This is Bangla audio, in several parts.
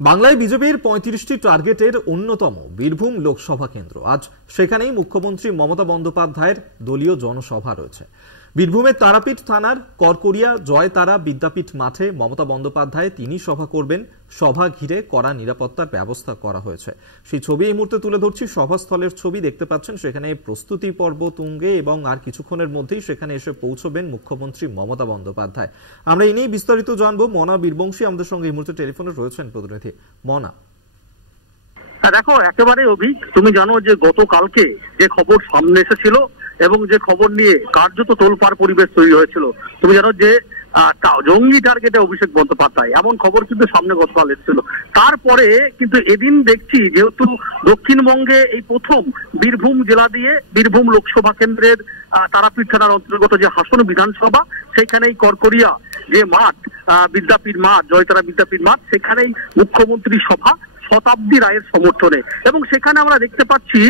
বাংলায় বিজেপির ৩৫টি টার্গেটের অন্যতম বীরভূম লোকসভা কেন্দ্র। আজ সেখানেই মুখ্যমন্ত্রী মমতা বন্দ্যোপাধ্যায়ের দলীয় জনসভা রয়েছে। বীরভূমের তারাপীঠ থানার করকরিয়া জয়তারা বিদ্যাপীঠ মাঠে মমতা বন্দ্যোপাধ্যায় তিনি সভা করবেন। সভা ঘিরে কড়া নিরাপত্তার ব্যবস্থা করা হয়েছে। সেই ছবি এই মুহূর্তে তুলে ধরছি। সভাস্থলের ছবি দেখতে পাচ্ছেন। সেখানে প্রস্তুতি পর্ব তুঙ্গে এবং আর কিছুক্ষণের মধ্যেই সেখানে এসে পৌঁছবেন মুখ্যমন্ত্রী মমতা বন্দ্যোপাধ্যায়। আমরা এই নিয়ে বিস্তারিত জানবো। মনা বীরবংশী আমাদের সঙ্গে এই মুহূর্তে টেলিফোনে রয়েছেন প্রতিনিধি। মনা, দেখো, একেবারে অভিক, তুমি জানো যে গতকালকে যে খবর সামনে এসেছিল এবং যে খবর নিয়ে কার্যত তোলপাড় পরিবেশ তৈরি হয়েছিল, তুমি জানো যে জঙ্গি টার্গেটে অভিষেক বন্দ্যোপাধ্যায়, এমন খবর কিন্তু সামনে গতকাল এসেছিল। তারপরে কিন্তু এদিন দেখছি যেহেতু দক্ষিণবঙ্গে এই প্রথম বীরভূম জেলা দিয়ে বীরভূম লোকসভা কেন্দ্রের তারাপীঠ থানার অন্তর্গত যে হাসন বিধানসভা, সেখানেই করকরিয়া যে মাঠ, বিদ্যাপীঠ মাঠ, জয়তারা বিদ্যাপীঠ মাঠ, সেখানেই মুখ্যমন্ত্রী সভা শতাব্দী রায়ের সমর্থনে। এবং সেখানে আমরা দেখতে পাচ্ছি,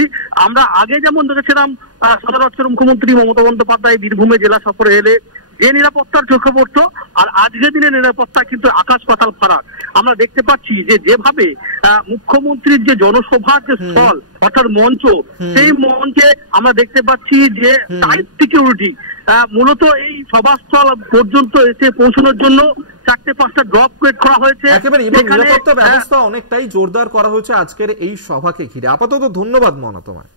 আমরা আগে যেমন দেখেছিলাম সদর মুখ্যমন্ত্রী মমতা বন্দ্যোপাধ্যায় বীরভূমে জেলা সফরে এলে যে নিরাপত্তার চোখে পড়তো, আর আজকের দিনের নিরাপত্তা কিন্তু আকাশ পাতাল ফারাক। আমরা দেখতে পাচ্ছি যে যেভাবে মুখ্যমন্ত্রীর যে জনসভার যে স্থল অর্থাৎ মঞ্চ, সেই মঞ্চে আমরা দেখতে পাচ্ছি যে টাইট সিকিউরিটি। মূলত এই সভাস্থল পর্যন্ত এসে পৌঁছানোর জন্য 4-5টা ড্রপ ক্রিয়েট করা হয়েছে। নিরাপত্তা ব্যবস্থা অনেকটাই জোরদার করা হয়েছে আজকের এই সভাকে ঘিরে। আপাতত ধন্যবাদ মনা তোমায়।